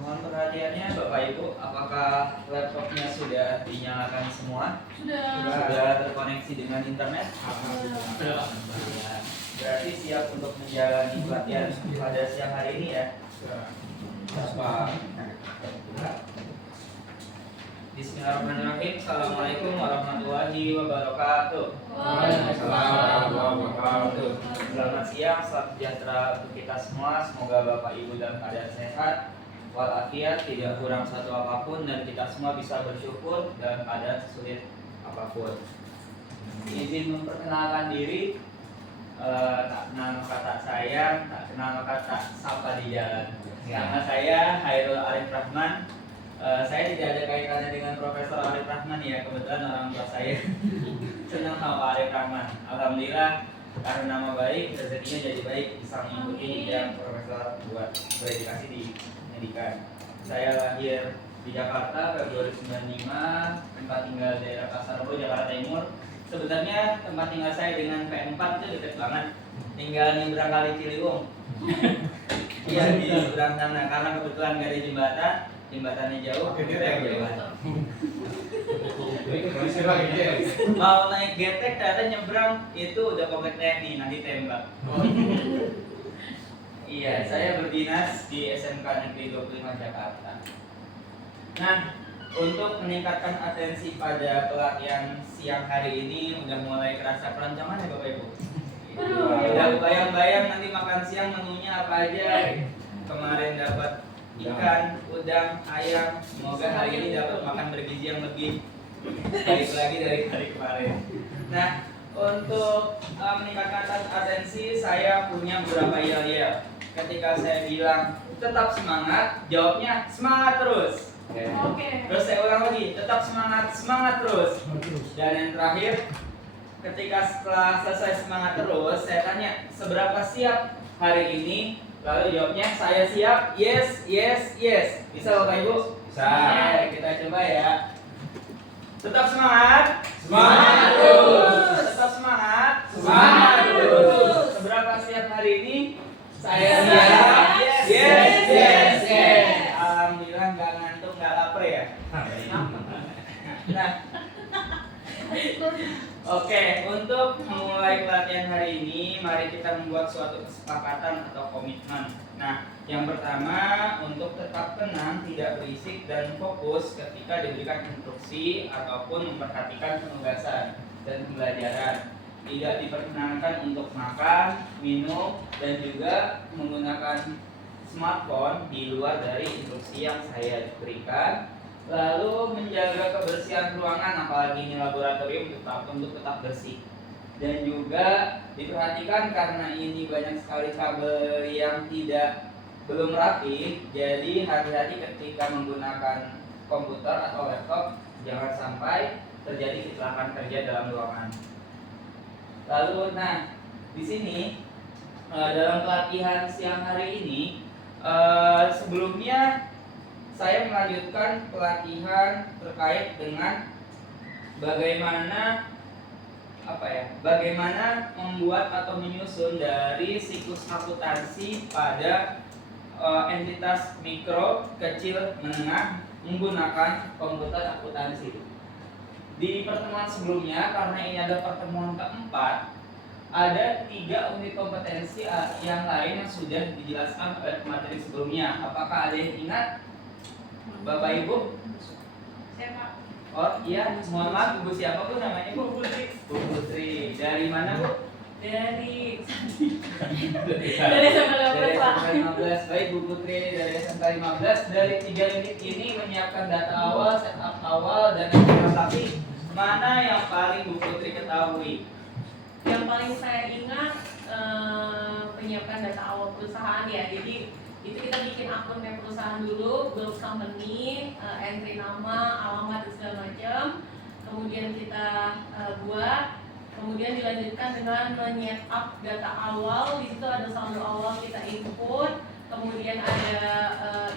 Mohon perhatiannya Bapak Ibu, apakah laptopnya sudah dinyalakan semua? Sudah terkoneksi dengan internet? Sudah. Berarti siap untuk menjalani pelatihan pada siang hari ini ya? Bismillahirrahmanirrahim. Assalamualaikum warahmatullahi wabarakatuh. Waalaikumsalam warahmatullahi wabarakatuh. Selamat siang, salam sejahtera untuk kita semua. Semoga Bapak Ibu dalam keadaan sehat walafiat, tidak kurang satu apapun, dan kita semua bisa bersyukur dalam keadaan sesulit apapun. Izin memperkenalkan diri, tak kenal maka tak sayang, tak kenal maka tak sapa di jalan. Nama saya Hairul Arif Rahman. Saya tidak ada kaitannya dengan Profesor Arif Rahman ya, kebetulan orang tua saya senang sama Pak Arif Rahman. Alhamdulillah karena nama baik, rezekinya jadi baik, bisa mengikuti yang Profesor buat beredukasi di pendidikan. Saya lahir di Jakarta Februari 95, tempat tinggal daerah Pasar Rebo, Jakarta Timur. Sebenarnya tempat tinggal saya dengan P4 itu dekat banget, tinggal nyebrang Kali Ciliwung. Iya di seberang sana, karena kebetulan gak ada jembatan. Jembatannya jauh, kita jauh. Mau naik getek, ternyata nyebrang itu udah komplek TNI, nanti tembak. Iya, saya berdinas di SMK Negeri 25 Jakarta. Nah, untuk meningkatkan atensi pada pelatihan siang hari ini, udah mulai kerasa keroncongan ya Bapak Ibu? Udah bayang-bayang nanti makan siang menunya apa aja. Kemarin dapat ikan, udang, ayam. Semoga hari ini dapat makan bergizi yang lebih baik lagi dari hari kemarin. Nah, untuk meningkatkan atensi, saya punya beberapa yel-yel. Ketika saya bilang tetap semangat, jawabnya semangat terus. Terus saya ulang lagi, tetap semangat, semangat terus. Dan yang terakhir, ketika setelah selesai semangat terus, saya tanya seberapa siap hari ini. Lalu jawabnya saya siap, yes, yes, yes. Bisa Bapak Ibu? Bisa. Oke, kita coba ya. Tetap semangat. Semangat terus. Tetap semangat. Semangat terus. Seberapa siap hari ini? Saya siap. Yes, yes, yes, yes. Alhamdulillah nggak ngantuk, nggak lapar ya. Nah, oke, untuk memulai pelatihan hari ini, mari kita membuat suatu kesepakatan atau komitmen. Nah, yang pertama, untuk tetap tenang, tidak berisik, dan fokus ketika diberikan instruksi ataupun memperhatikan penugasan dan pembelajaran. Tidak diperkenankan untuk makan, minum, dan juga menggunakan smartphone di luar dari instruksi yang saya berikan. Lalu menjaga kebersihan ruangan, apalagi ini laboratorium, untuk tetap bersih. Dan juga diperhatikan karena ini banyak sekali kabel yang belum rapi, jadi hati-hati ketika menggunakan komputer atau laptop, jangan sampai terjadi kecelakaan kerja dalam ruangan. Lalu, nah di sini dalam pelatihan siang hari ini, sebelumnya saya melanjutkan pelatihan terkait dengan bagaimana membuat atau menyusun dari siklus akuntansi pada entitas mikro, kecil, menengah menggunakan komputer akuntansi. Di pertemuan sebelumnya, karena ini adalah pertemuan keempat, ada 3 unit kompetensi yang lain yang sudah dijelaskan pada materi sebelumnya. Apakah ada yang ingat? Bapak Ibu? Siapa? Oh iya, mohon maaf, Ibu siapa Bu namanya Bu? Bu Putri. Dari mana Bu? Dari Dari SMK 15. Baik Bu Putri dari SMK 15. Dari 3 unit ini menyiapkan data awal, setup awal, dan implementasi. Mana yang paling Bu Putri ketahui? Yang paling saya ingat menyiapkan data awal perusahaan ya. Jadi itu kita bikin akunnya perusahaan dulu, build company, entry nama, alamat dan segala macam. Kemudian kita buat, kemudian dilanjutkan dengan menyetup data awal. Di situ ada saldo awal kita input, kemudian ada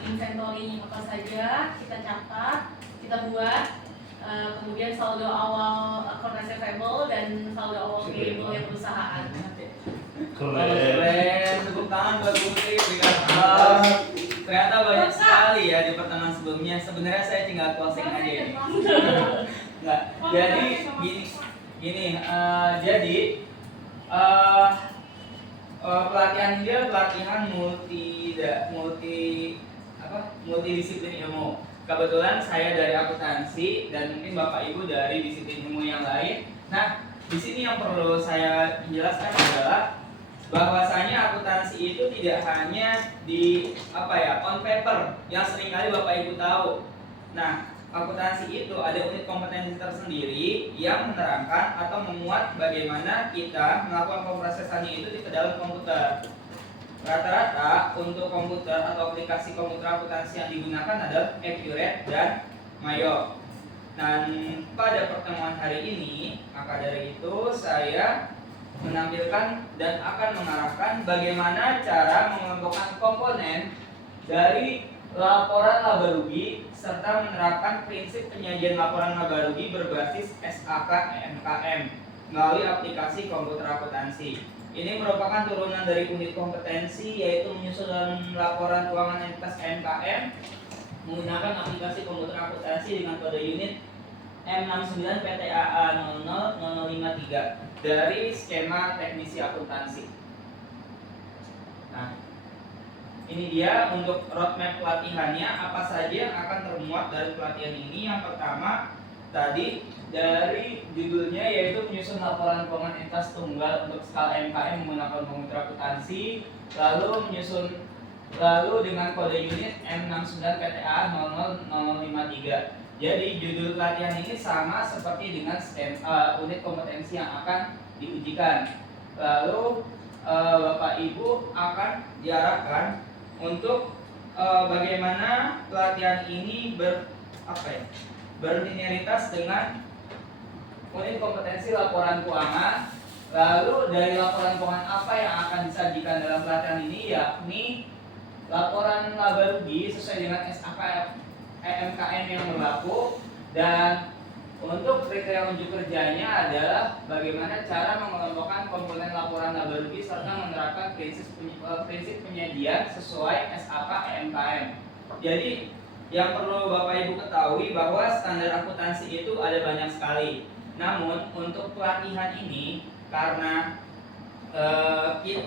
inventory apa saja kita catat, kita buat. Kemudian saldo awal account receivable dan saldo awal payable yang perusahaan. Keren, tepuk tangan buat Putri. Ternyata banyak sekali sekali ya di pertemuan sebelumnya. Sebenarnya saya tinggal closing aja ini. Enggak. Jadi gini, jadi pelatihan dia pelatihan multidisiplin ilmu. Kebetulan saya dari akuntansi dan mungkin Bapak Ibu dari disiplin ilmu yang lain. Nah, di sini yang perlu saya jelaskan adalah bahwasanya akuntansi itu tidak hanya di on paper yang seringkali Bapak Ibu tahu. Nah, akuntansi itu ada unit kompetensi tersendiri yang menerangkan atau memuat bagaimana kita melakukan pemrosesannya itu di dalam komputer. Rata-rata untuk komputer atau aplikasi komputer akuntansi yang digunakan adalah Accurate dan Mayo. Dan pada pertemuan hari ini, maka dari itu saya menampilkan dan akan mengarahkan bagaimana cara mengelompokkan komponen dari laporan laba rugi serta menerapkan prinsip penyajian laporan laba rugi berbasis SAK EMKM melalui aplikasi komputer akuntansi. Ini merupakan turunan dari unit kompetensi, yaitu menyusun laporan keuangan entitas EMKM menggunakan aplikasi komputer akuntansi dengan kode unit M69 PTAA 000053 dari skema teknisi akuntansi. Nah, ini dia untuk roadmap pelatihannya, apa saja yang akan termuat dari pelatihan ini. Yang pertama tadi dari judulnya, yaitu menyusun laporan keuangan entitas tunggal untuk skala MKM menggunakan komputer akuntansi, lalu dengan kode unit M69 PTA 000053. Jadi judul pelatihan ini sama seperti dengan unit kompetensi yang akan diujikan. Lalu Bapak Ibu akan diarahkan untuk bagaimana pelatihan ini berlinearitas dengan unit kompetensi laporan keuangan. Lalu dari laporan keuangan apa yang akan disajikan dalam pelatihan ini, yakni laporan laba rugi sesuai dengan SAK EMKM yang berlaku, dan untuk kriteria unjuk kerjanya adalah bagaimana cara mengelompokkan komponen laporan laba rugi serta menerapkan prinsip penyajian sesuai SAK EMKM. Jadi yang perlu Bapak Ibu ketahui bahwa standar akuntansi itu ada banyak sekali. Namun untuk pelatihan ini, karena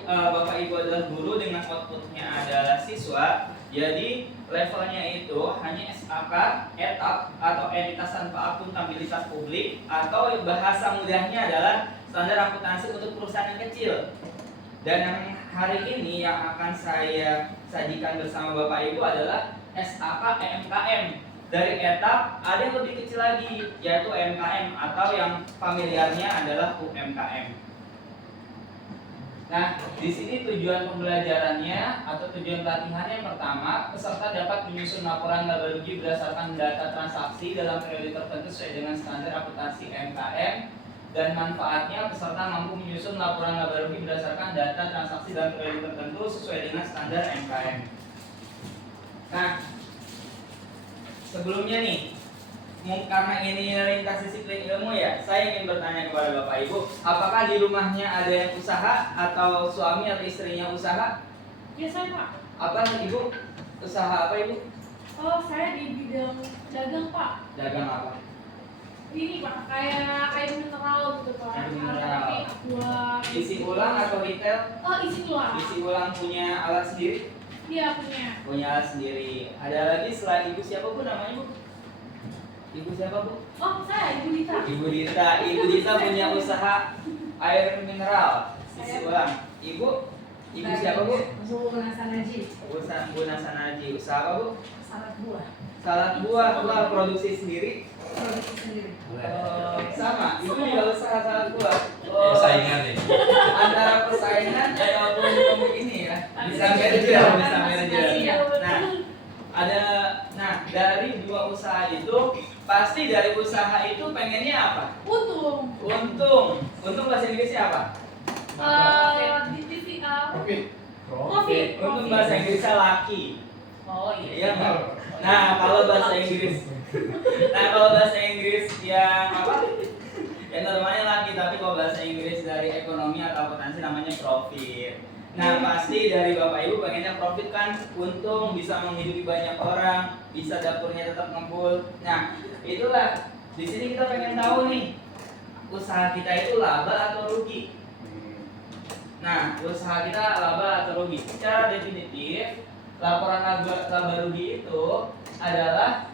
Bapak Ibu adalah guru dengan outputnya adalah siswa, jadi levelnya itu hanya SAK, etap atau entitas tanpa akuntabilitas publik, atau bahasa mudahnya adalah standar akuntansi untuk perusahaan yang kecil. Dan yang hari ini yang akan saya sajikan bersama Bapak Ibu adalah SAK EMKM. Dari etap ada yang lebih kecil lagi, yaitu UMKM atau yang familiarnya adalah UMKM. Nah, di sini tujuan pembelajarannya atau tujuan pelatihannya yang pertama, peserta dapat menyusun laporan laba rugi berdasarkan data transaksi dalam periode tertentu sesuai dengan standar akuntansi UMKM, dan manfaatnya peserta mampu menyusun laporan laba rugi berdasarkan data transaksi dalam periode tertentu sesuai dengan standar UMKM. Nah, sebelumnya nih, karena ini lintas disiplin ilmu ya, saya ingin bertanya kepada Bapak Ibu, apakah di rumahnya ada yang usaha atau suami atau istrinya usaha? Ya saya Pak. Apa Ibu? Usaha apa Ibu? Oh saya di bidang dagang Pak. Dagang apa? Ini Pak, kayak mineral gitu Pak. Air mineral. Aqua. Isi ulang atau retail? Oh isi ulang. Isi ulang punya alat sendiri? Iya punya. Punya alat sendiri. Ada lagi selain Ibu siapa Bu namanya Bu? Ibu siapa Bu? Oh saya Ibu Dita. Ibu Dita. Ibu Dita punya usaha air mineral isi ulang. Ibu siapa Bu? Bu Nasanaji. Bu Nasanaji. Usaha apa Bu? Salad buah. Salad buah. Wah, produksi sendiri. Produksi sendiri. Sama. Ibu juga usaha salad buah. Persaingan nih. Antara persaingan ataupun ini ya. Bisa merger. Nah, dari dua usaha itu pasti dari usaha itu pengennya apa? Untung. Untung bahasa Inggrisnya apa? Di TV Profit. Untung bahasa Inggrisnya laki. Oh iya. Iya nggak? Nah, kalau bahasa Inggris yang apa? Yang normalnya laki, tapi kalau bahasa Inggris dari ekonomi atau akuntansi namanya profit. Nah pasti dari Bapak Ibu pengennya profit kan, untung, bisa menghidupi banyak orang, bisa dapurnya tetap ngumpul. Nah itulah di sini kita pengen tahu nih, usaha kita itu laba atau rugi. Nah usaha kita laba atau rugi. Secara definitif laporan laba rugi itu adalah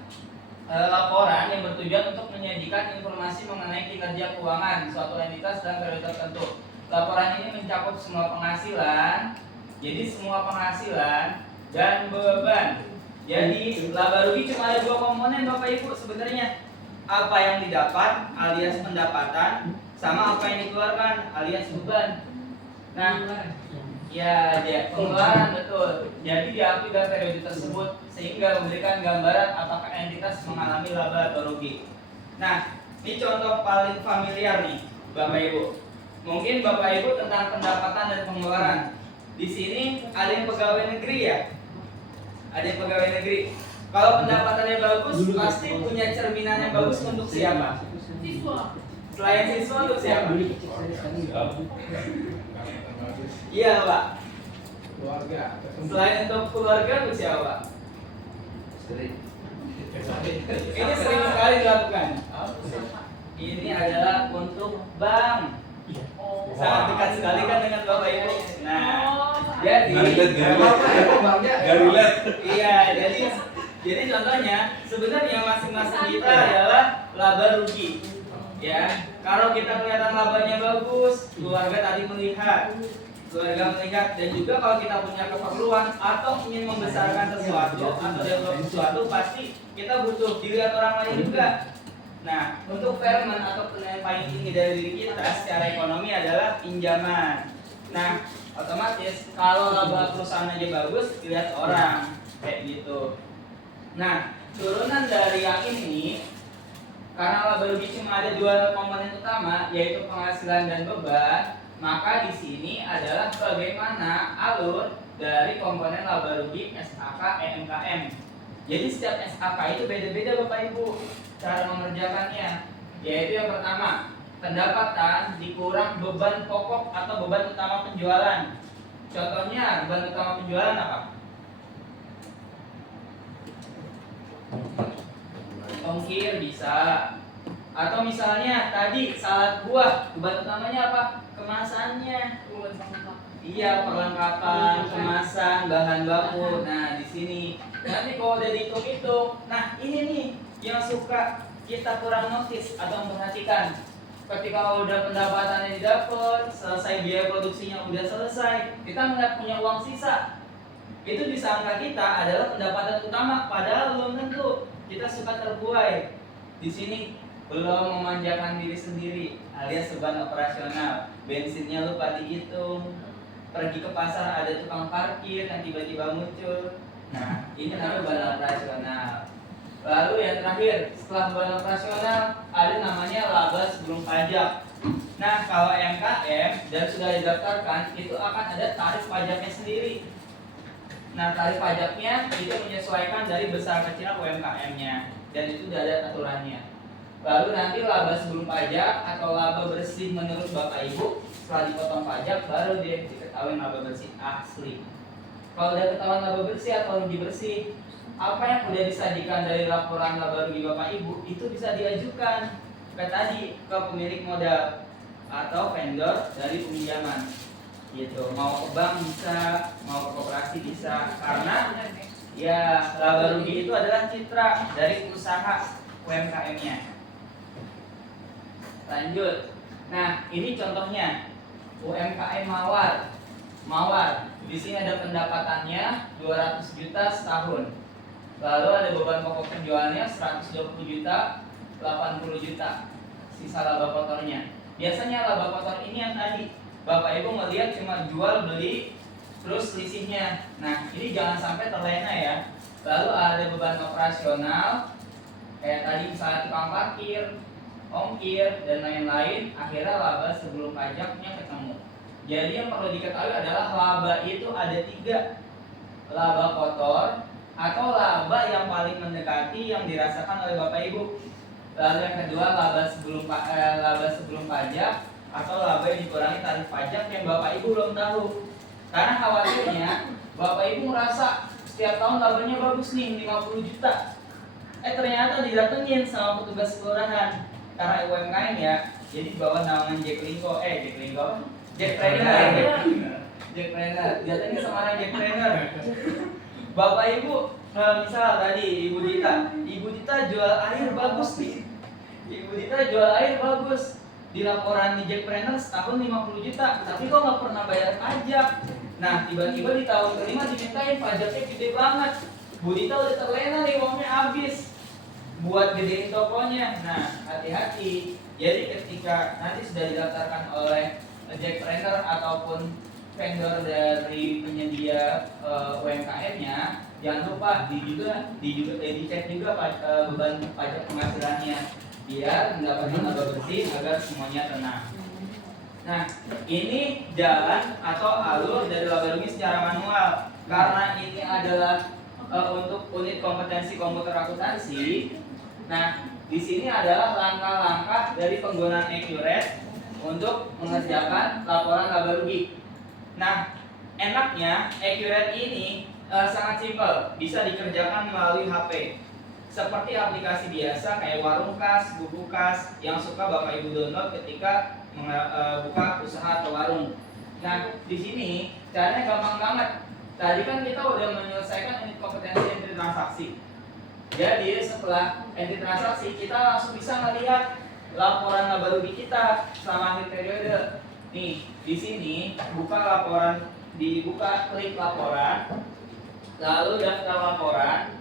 laporan yang bertujuan untuk menyajikan informasi mengenai kinerja keuangan suatu entitas dalam periode tertentu. Laporan ini mencakup semua penghasilan, jadi semua penghasilan dan beban. Jadi laba rugi cuma ada dua komponen Bapak Ibu sebenarnya. Apa yang didapat alias pendapatan, sama apa yang dikeluarkan alias beban. Nah, ya, pengeluaran betul. Jadi diakui dalam periode tersebut sehingga memberikan gambaran apakah entitas mengalami laba atau rugi. Nah, ini contoh paling familiar nih, Bapak Ibu. Mungkin Bapak Ibu tentang pendapatan dan pengeluaran. Di sini ada yang pegawai negeri ya? Ada yang pegawai negeri. Kalau pendapatannya bagus, pasti punya cerminan yang bagus untuk siapa? Siswa. Selain siswa untuk siapa? Iya Pak. Keluarga. Selain untuk keluarga untuk siapa Pak? Ini sering sekali dilakukan. Ini adalah untuk bank. Sangat dekat sekali kan dengan Bapak Ibu. Nah, jadi iya, jadi contohnya sebenarnya masing-masing kita adalah laba rugi. Ya, kalau kita kelihatan labanya bagus, keluarga tadi melihat, dan juga kalau kita punya keperluan atau ingin membesarkan sesuatu atau develop sesuatu, pasti kita butuh dilihat orang lain juga. Nah, untuk fairman atau penilaian paling tinggi dari diri kita secara ekonomi adalah pinjaman. Nah, otomatis kalau laba perusahaan aja bagus, dilihat orang kayak gitu. Nah, turunan dari yang ini, karena laba rugi cuma ada dua komponen utama, yaitu penghasilan dan beban, maka di sini adalah bagaimana alur dari komponen laba rugi SAK EMKM. Jadi setiap SAK itu beda-beda Bapak Ibu cara mengerjakannya, yaitu yang pertama pendapatan dikurang beban pokok atau beban utama penjualan. Contohnya beban utama penjualan apa? Ongkir bisa, atau misalnya tadi salad buah, beban utamanya apa? Kemasannya. Iya, perlengkapan, kemasan, bahan baku. Nah, di sini nanti kalau udah dihitung-hitung, nah ini nih yang suka kita kurang notice atau memperhatikan. Ketika udah pendapatannya didapat, selesai biaya produksinya udah selesai, kita nggak punya uang sisa. Itu disangka kita adalah pendapatan utama, padahal belum tentu. Kita suka terbuai. Di sini belum memanjakan diri sendiri, alias beban operasional. Bensinnya lupa dihitung. Pergi ke pasar ada tukang parkir yang tiba-tiba muncul. Nah, ini namanya beban operasional. Lalu yang terakhir, setelah beban operasional ada namanya laba sebelum pajak. Nah, kalau MKM dan sudah didaftarkan, itu akan ada tarif pajaknya sendiri. Nah, tarif pajaknya itu menyesuaikan dari besar kecil UMKM-nya, dan itu sudah ada aturannya. Lalu nanti laba sebelum pajak atau laba bersih menurut Bapak Ibu, setelah dipotong pajak baru dia diketahui laba bersih asli. Kalau udah ketahuan laba bersih atau rugi bersih, apa yang udah disajikan dari laporan laba rugi Bapak Ibu itu bisa diajukan ke tadi ke pemilik modal atau vendor dari pinjaman. Gitu. Mau ke bank bisa, mau ke koperasi bisa, karena ya laba rugi itu adalah citra dari usaha UMKM-nya. Lanjut. Nah, ini contohnya UMKM Mawar. Di sini ada pendapatannya 200 juta setahun. Lalu ada beban pokok penjualannya 120 juta, 80 juta. Sisa laba kotornya. Biasanya laba kotor ini yang tadi Bapak Ibu melihat cuma jual beli terus selisihnya. Nah, ini jangan sampai terlena ya. Lalu ada beban operasional kayak tadi misalnya tukang parkir, ongkir dan lain-lain. Akhirnya laba sebelum pajaknya ketemu. Jadi yang perlu diketahui adalah laba itu ada 3. Laba kotor atau laba yang paling mendekati yang dirasakan oleh Bapak Ibu. Lalu yang kedua laba sebelum pajak atau laba yang dikurangi tarif pajak yang Bapak Ibu belum tahu. Karena khawatirnya Bapak Ibu merasa setiap tahun labanya bagus nih 50 juta. Ternyata didatengin sama petugas kelurahan karena UMKM ya. Jadi bawa naungan Jack Linko, Jack Trainer. Jack Trainer, didatengin sama orang Jack Trainer. Bapak Ibu, misal tadi Ibu Dita jual air bagus nih. Ibu Dita jual air bagus. Di laporan di Jackpreneur setahun 50 juta, tapi kok nggak pernah bayar pajak. Nah, tiba-tiba di tahun kelima dimintain pajaknya gede banget. Bu Dita udah terlena nih, uangnya habis buat gedein tokonya. Nah, hati-hati. Jadi ketika nanti sudah didaftarkan oleh Jackpreneur ataupun vendor dari penyedia UMKM-nya, jangan lupa dicek juga beban pajak penghasilannya biar mendapatkan laba bersih agar semuanya tenang. Nah, ini jalan atau alur dari laba rugi secara manual. Karena ini adalah untuk unit kompetensi komputer akuntansi. Nah, di sini adalah langkah-langkah dari penggunaan Accurate untuk mengerjakan laporan laba rugi. Nah, enaknya Accurate ini sangat simpel, bisa dikerjakan melalui HP. Seperti aplikasi biasa kayak Warung Kas, Buku Kas yang suka Bapak Ibu download ketika buka usaha atau warung. Nah, di sini caranya gampang banget. Tadi kan kita udah menyelesaikan unit kompetensi entry transaksi. Jadi setelah entry transaksi kita langsung bisa melihat laporan laba rugi kita selama akhir periode. Nih, di sini buka laporan, klik laporan, lalu daftar laporan,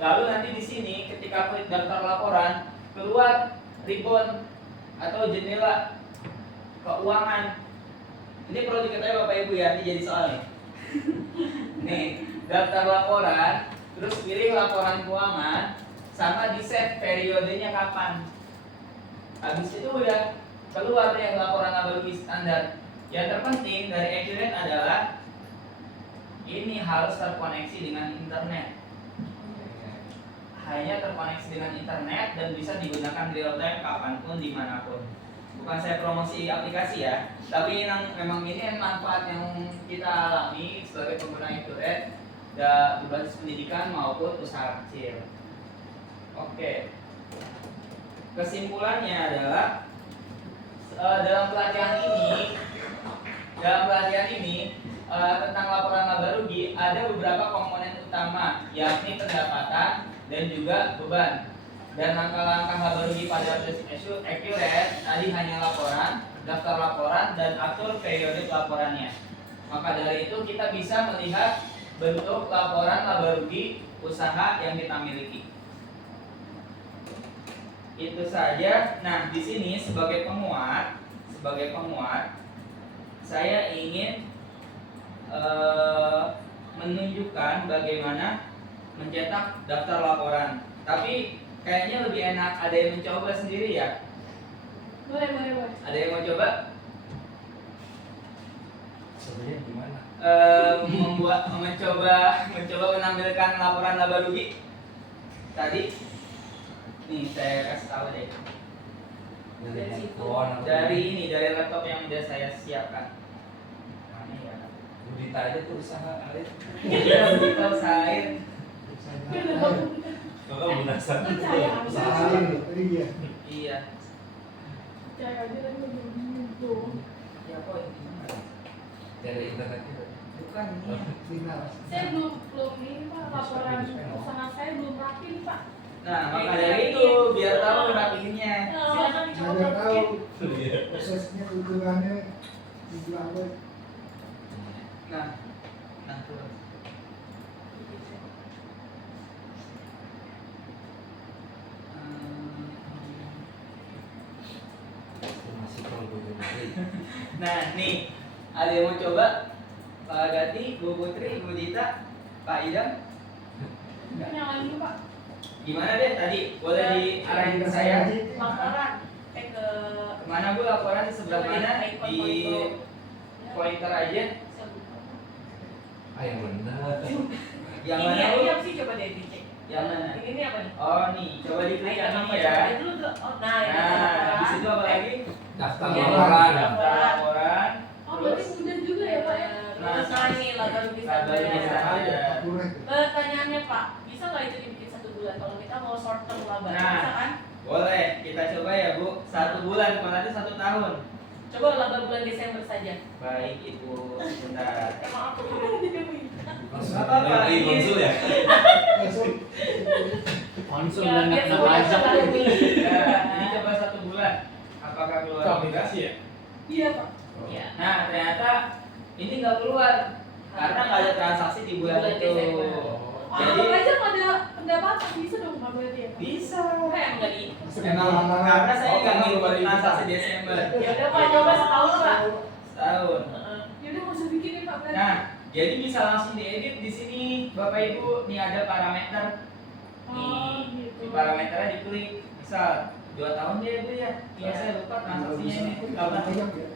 lalu nanti di sini ketika klik daftar laporan keluar ribbon atau jendela keuangan. Ini perlu diketahui Bapak Ibu ya, ini jadi soal nih. Nih, daftar laporan, terus pilih laporan keuangan, sama di set periodenya kapan. Habis itu udah keluar yang laporan laba rugi standar. Yang terpenting dari Accurate adalah ini harus terkoneksi dengan internet. Hanya terkoneksi dengan internet dan bisa digunakan real time kapanpun dimanapun. Bukan saya promosi aplikasi ya, tapi memang ini manfaat yang kita alami sebagai pengguna Accurate berbasis pendidikan maupun usaha kecil. Oke. Kesimpulannya adalah dalam pelatihan ini tentang laporan laba rugi ada beberapa komponen utama, yakni pendapatan dan juga beban. Dan langkah-langkah laba rugi pada aplikasi Accurate tadi hanya laporan, daftar laporan, dan atur periode laporannya. Maka dari itu kita bisa melihat bentuk laporan laba rugi usaha yang kita miliki. Itu saja. Nah, di sini sebagai penguat, saya ingin menunjukkan bagaimana mencetak daftar laporan. Tapi kayaknya lebih enak ada yang mencoba sendiri ya. Boleh. Ada yang mau coba? Sebenarnya gimana? Mencoba menampilkan laporan laba rugi tadi. Nih saya kasih tahu deh. Dari handphone atau Dari laptop yang udah saya siapkan. Mana ya? Budita aja tuh usaha air. Kita Budita usaha air. Kalau munasan Percaya aja. usaha air. Iya. Percaya aja tadi udah gitu. Ya kok ini gimana? Dari internet itu. Bukan ini. Saya belum ini Pak, laporan usaha saya belum rapi nih Pak. Nah, maka dari itu biar tahu rapihinnya. Silakan dicoba. Saya tahu prosesnya hitungannya dibuat Nah, terus. Masih kalau Nah, nih ada yang mau coba? Pak Gati, Bu Putri, Bu Dita, Pak Idam. Nyalain dulu Pak. Gimana deh tadi? Boleh diarahin ke saya? Laporan ke Kemana Bu laporan di sebelah mana? Di pointer aja. yang benar. Yang ini mana ya, Bu? ini apa sih coba deh dicek. Yang mana? Ini apa nih? Oh nih, coba diklik yang Apa ini coba ya. dulu tuh. Oh, nah, ini Nah, laporan. di situ apa lagi? Daftar Iya, laporan. Daftar laporan. Oh berarti Terus ketemu laba. Nah. Bisa kan? Boleh, kita coba ya Bu. 1 bulan, kalau nanti 1 tahun. Coba laba bulan Desember saja. Baik Ibu, sebentar. Emang aku udah Langsung Apa-apa, beli konsul ya? Langsung. Konsul Ya, dan biar kena semuanya pajak. terlalui. Ya, ini coba 1 bulan. Apakah keluar? ya? Iya Pak. Ya. Nah, ternyata ini nggak keluar karena nggak ada transaksi di bulan Bulan itu. Desember. Jadi Anggap aja nggak ada pendapatan bisa dong Pak berarti ya. bisa. Kayak enggak di. Emang karena saya nggak ngikut transaksi Desember. Ya udah Pak, coba setahun Pak. Setahun. Heeh. Yaudah nggak usah bikin ya Pak berarti. Nah, jadi bisa langsung diedit di sini, Bapak Ibu. Nih ada parameter. Oh, Nih, gitu. di parameternya diklik. Misal 2 tahun dia Bu ya. Iya, saya lupa transaksinya ini. Kapan? Banyak ya.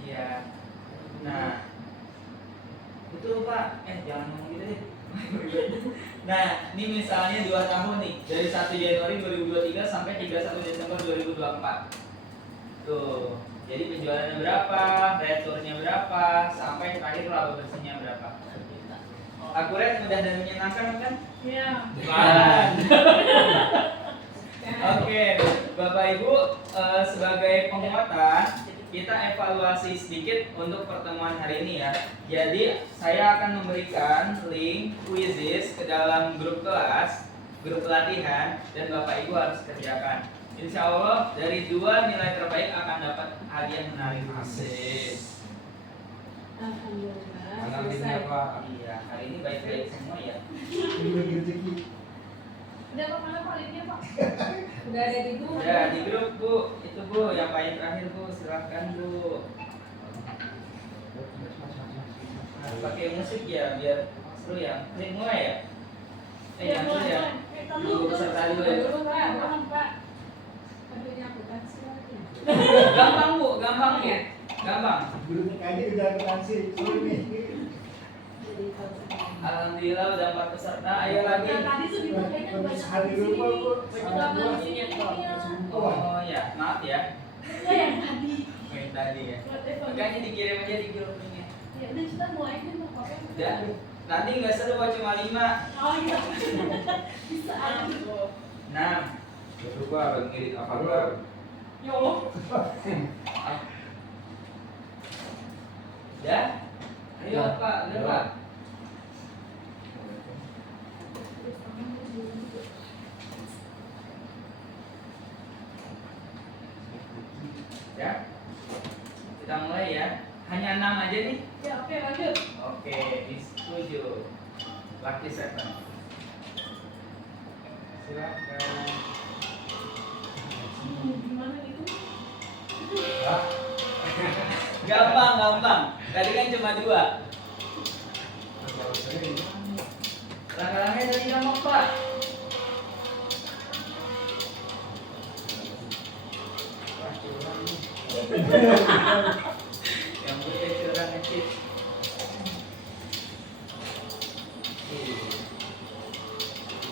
Iya. Nah, itu Pak. Jangan ngomong gitu deh. Nah, ini misalnya 2 tahun nih, dari 1 Januari 2023 sampai 31 Desember 2024. Tuh, jadi penjualannya berapa, returnya berapa, sampai terakhir laba bersihnya berapa. Akurat, mudah dan menyenangkan kan? Iya. Bukan. Oke, Bapak Ibu, sebagai penguatan, kita evaluasi sedikit untuk pertemuan hari ini ya. Jadi saya akan memberikan link quizzes ke dalam grup kelas, grup pelatihan, dan Bapak Ibu harus kerjakan. Insya Allah dari 2 nilai terbaik akan dapat hadiah menarik. Asik. Alhamdulillah. Alhamdulillah Pak. Iya, hari ini baik-baik semua ya. Ini lagi rezeki. Udah Pak, mana Pak linknya Pak? Udah ada di grup. Ya di grup Bu, itu Bu yang paling terakhir Bu, silahkan Bu. Nah, pakai musik ya biar seru ya. Klik mulai ya. Jangan dulu ya. Dulu peserta dulu ya. Dulu Pak, jangan Pak. Aduhnya akuntansi lagi. Gampang Bu, gampang Bu. Gampang. Belum aja udah akuntansi. Ini. Jadi kalau sekarang. Alhamdulillah udah 4 peserta. Ayo lagi. Yang tadi tuh dipakainya banyak Hari di dulu sini. Pak, Bu. Banyak banget di sini ya. Oh ya, maaf ya. Enggak yang tadi. Yang tadi ya. Makanya dikirim aja di grup ini. Ya udah kita mulai aja Pak. Oke. Udah. Nanti nggak seru kok cuma 5. Oh iya. Bisa aja. 6. Coba ngirit apa baru? Ya Allah. Udah? Ayo Pak, udah Pak. Ya. Kita mulai ya. Hanya 6 aja nih. Ya oke lanjut. Oke, setuju. Lucky 7. Silakan. Gimana gitu? Gampang, gampang. Tadi kan cuma 2. Langkah-langkahnya tadi gampang Pak. Wah, curang nih. Yang putih curang ngecit.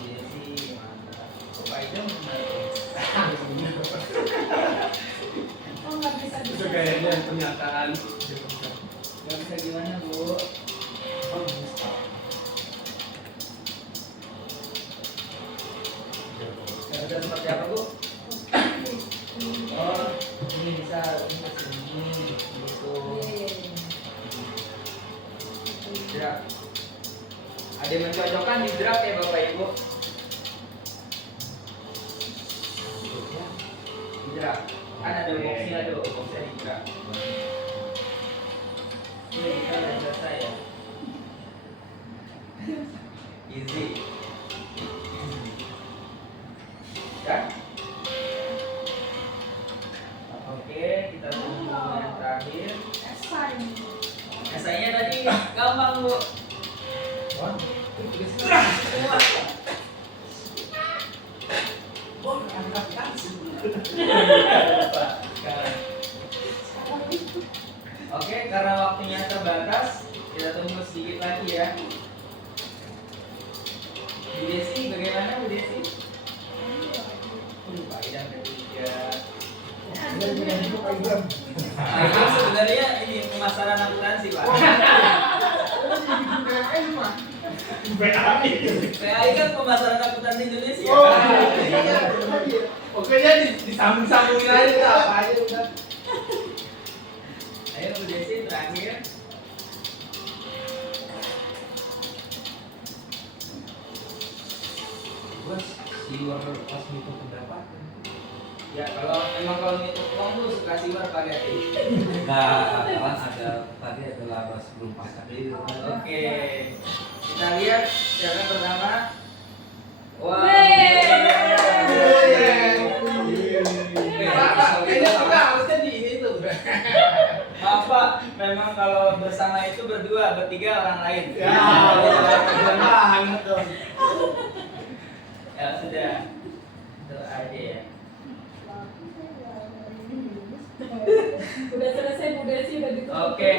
Iya sih, mantap. Kok Pak Idam benar? Oh nggak bisa. Itu kayaknya pernyataan. Gak bisa gimana Bu? Gak bisa seperti apa Bu? Oh, ini bisa ini kesini gitu. Drag. Ada yang mencocokkan di drag ya Bapak Ibu? Di drag. Kan ada boxnya tuh, boxnya di drag. Ini kita udah selesai ya. Easy. Ya? Oke, kita tunggu yang terakhir. Esai. Esainya tadi gampang Bu. Wah, Semua. Lupa. Oke, karena waktunya terbatas, kita tunggu sedikit lagi ya. Bu Desi, bagaimana Bu Desi? Pak Idam ketiga. ini itu Pak Idam. Nah, itu sebenarnya ini pemasaran akuntansi Pak. PAI kan pemasaran akuntansi Indonesia. Oh, kan? iya. Pokoknya disambung-sambungin aja dah. Apa aja udah. Ayo Bu Desi terakhir. Bos, siwar pas ngitung pendapatan. Ya kalau ngitung uang tuh suka siwar pakai T. Nah, kan ada tadi ada laba sebelum pasca itu. Oke. Kita lihat siapa pertama. Wah. Kayaknya suka harusnya di ini tuh. Maaf Pak, memang kalau bersama itu berdua, bertiga orang lain. Ya, banget dong. Ya sudah. Itu aja ya. Udah selesai Bu Desi udah ditutup. Oke.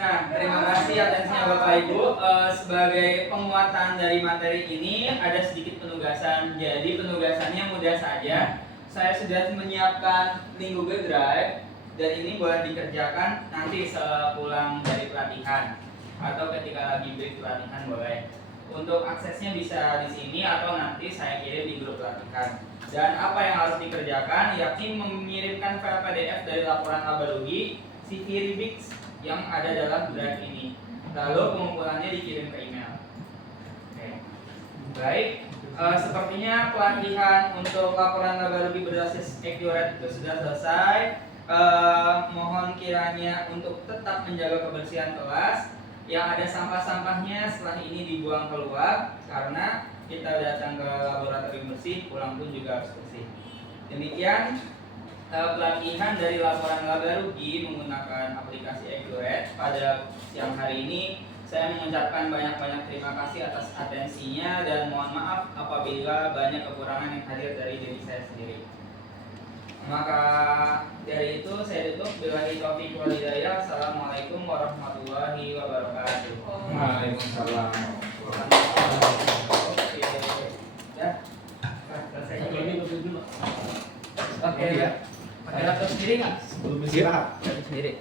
Nah, terima kasih atensinya Bapak Ibu. Sebagai penguatan dari materi ini ada sedikit penugasan. Jadi penugasannya mudah saja. Saya sudah menyiapkan link Google Drive dan ini boleh dikerjakan nanti sepulang dari pelatihan atau ketika lagi break pelatihan boleh. Untuk aksesnya bisa di sini atau nanti saya kirim di grup pelatihan. Dan apa yang harus dikerjakan yakni mengirimkan file PDF dari laporan laba rugi CV Ribix yang ada dalam drive ini. Lalu pengumpulannya dikirim ke email. Oke. Baik, sepertinya pelatihan untuk laporan laba rugi berbasis accurate itu sudah selesai. Mohon kiranya untuk tetap menjaga kebersihan kelas. Yang ada sampah-sampahnya setelah ini dibuang keluar karena kita datang ke laboratorium bersih, pulang pun juga harus bersih. Demikian pelatihan dari laporan laba rugi menggunakan aplikasi Accurate pada siang hari ini. Saya mengucapkan banyak-banyak terima kasih atas atensinya dan mohon maaf apabila banyak kekurangan yang hadir dari diri saya sendiri. Maka dari itu saya tutup. Billahi taufiq wal hidayah. Assalamualaikum warahmatullahi wabarakatuh. Waalaikumsalam. Oke. Ya. Selesai. Oke. Pakai laptop sendiri nggak? Sebelum istirahat. Laptop sendiri.